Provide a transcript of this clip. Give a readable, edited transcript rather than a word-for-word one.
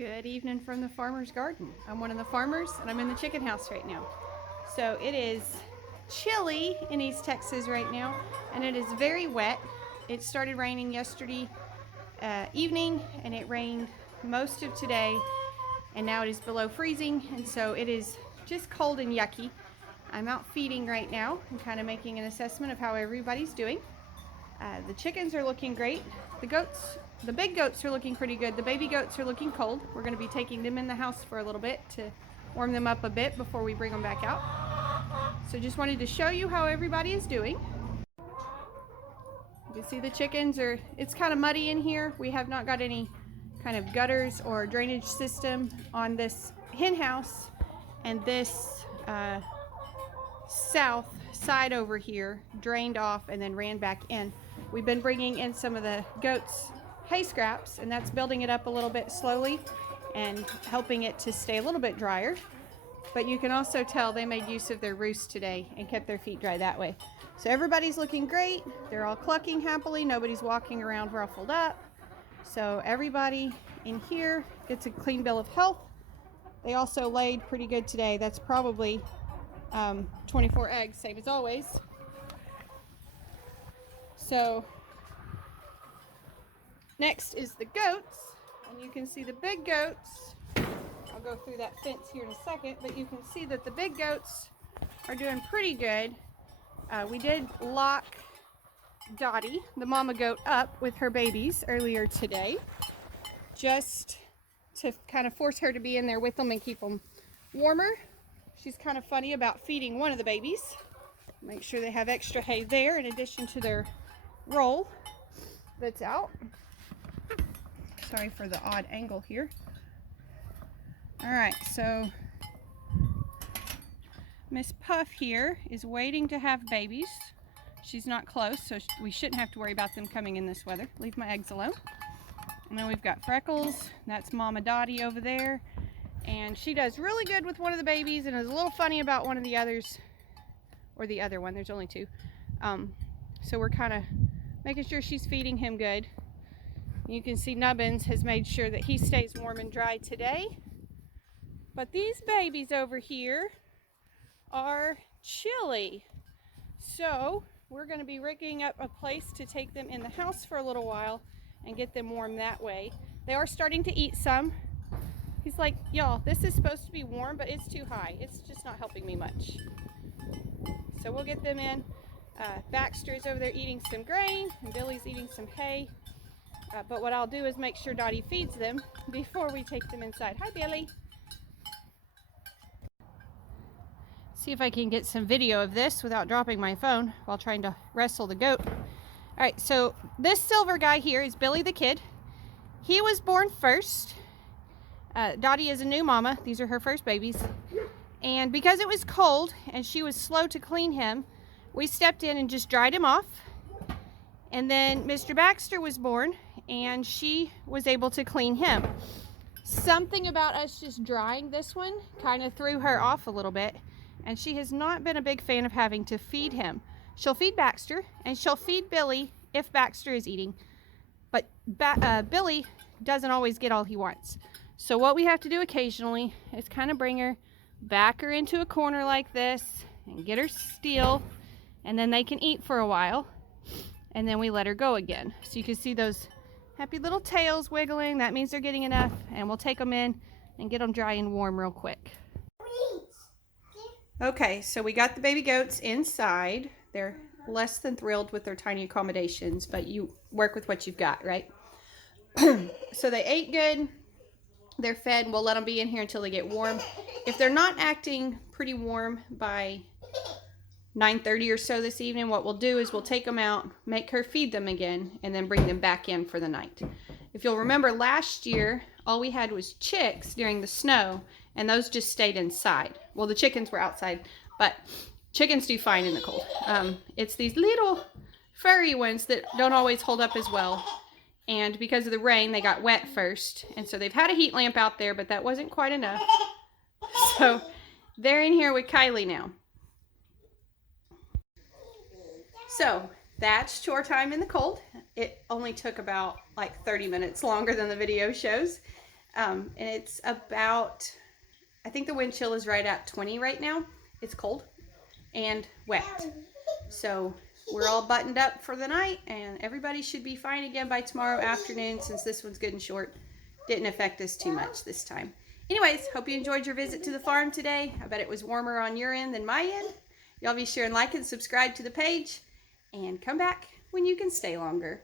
Good evening from the farmer's garden. I'm one of the farmers and I'm in the chicken house right now. So it is chilly in East Texas right now and it is very wet. It started raining yesterday evening and it rained most of today and now it is below freezing, and so it is just cold and yucky. I'm out feeding right now and kind of making an assessment of how everybody's doing. The chickens are looking great. The big goats are looking pretty good. The baby goats are looking cold. We're going to be taking them in the house for a little bit to warm them up a bit before we bring them back out. So just wanted to show you how everybody is doing. You can see the chickens it's kind of muddy in here. We have not got any kind of gutters or drainage system on this hen house, and this south side over here drained off and then ran back in. We've been bringing in some of the goats' hay scraps, and that's building it up a little bit slowly and helping it to stay a little bit drier. But you can also tell they made use of their roost today and kept their feet dry that way. So everybody's looking great. They're all clucking happily. Nobody's walking around ruffled up. So everybody in here gets a clean bill of health. They also laid pretty good today. That's probably 24 eggs, same as always. So next is the goats, and you can see the big goats. I'll go through that fence here in a second, but you can see that the big goats are doing pretty good. We did lock Dottie, the mama goat, up with her babies earlier today, just to kind of force her to be in there with them and keep them warmer. She's kind of funny about feeding one of the babies. Make sure they have extra hay there in addition to their roll that's out. Sorry for the odd angle here. All right, so Miss Puff here is waiting to have babies. She's not close, so we shouldn't have to worry about them coming in this weather. Leave my eggs alone. And then we've got Freckles. That's Mama Dottie over there. And she does really good with one of the babies and is a little funny about one of the others, or the other one. There's only two. So we're kind of making sure she's feeding him good. You can see Nubbins has made sure that he stays warm and dry today. But these babies over here are chilly. So we're going to be rigging up a place to take them in the house for a little while and get them warm that way. They are starting to eat some. He's like, y'all, this is supposed to be warm, but it's too high. It's just not helping me much. So we'll get them in. Baxter is over there eating some grain, and Billy's eating some hay. But what I'll do is make sure Dottie feeds them before we take them inside. Hi, Billy. See if I can get some video of this without dropping my phone while trying to wrestle the goat. All right, so this silver guy here is Billy the kid. He was born first. Dottie is a new mama. These are her first babies. And because it was cold and she was slow to clean him, we stepped in and just dried him off. And then Mr. Baxter was born and she was able to clean him. Something about us just drying this one kind of threw her off a little bit, and she has not been a big fan of having to feed him. She'll feed Baxter and she'll feed Billy if Baxter is eating, but Billy doesn't always get all he wants. So what we have to do occasionally is kind of bring her, back her into a corner like this and get her still, and then they can eat for a while, and then we let her go again. So you can see those happy little tails wiggling. That means they're getting enough, and we'll take them in and get them dry and warm real quick. Okay, so we got the baby goats inside. They're less than thrilled with their tiny accommodations, but you work with what you've got, right? So they ate good. They're fed, and we'll let them be in here until they get warm. If they're not acting pretty warm by 9:30 or so this evening, what we'll do is we'll take them out, make her feed them again, and then bring them back in for the night. If you'll remember, last year, all we had was chicks during the snow, and those just stayed inside. Well, the chickens were outside, but chickens do fine in the cold. It's these little furry ones that don't always hold up as well. And because of the rain, they got wet first. And so they've had a heat lamp out there, but that wasn't quite enough. So they're in here with Kylie now. So that's chore time in the cold. It only took about like 30 minutes longer than the video shows. And it's about, I think the wind chill is right at 20 right now. It's cold and wet. So we're all buttoned up for the night, and everybody should be fine again by tomorrow afternoon, since this one's good and short. Didn't affect us too much this time. Anyways, hope you enjoyed your visit to the farm today. I bet it was warmer on your end than my end. Y'all be sure and like and subscribe to the page, and come back when you can stay longer.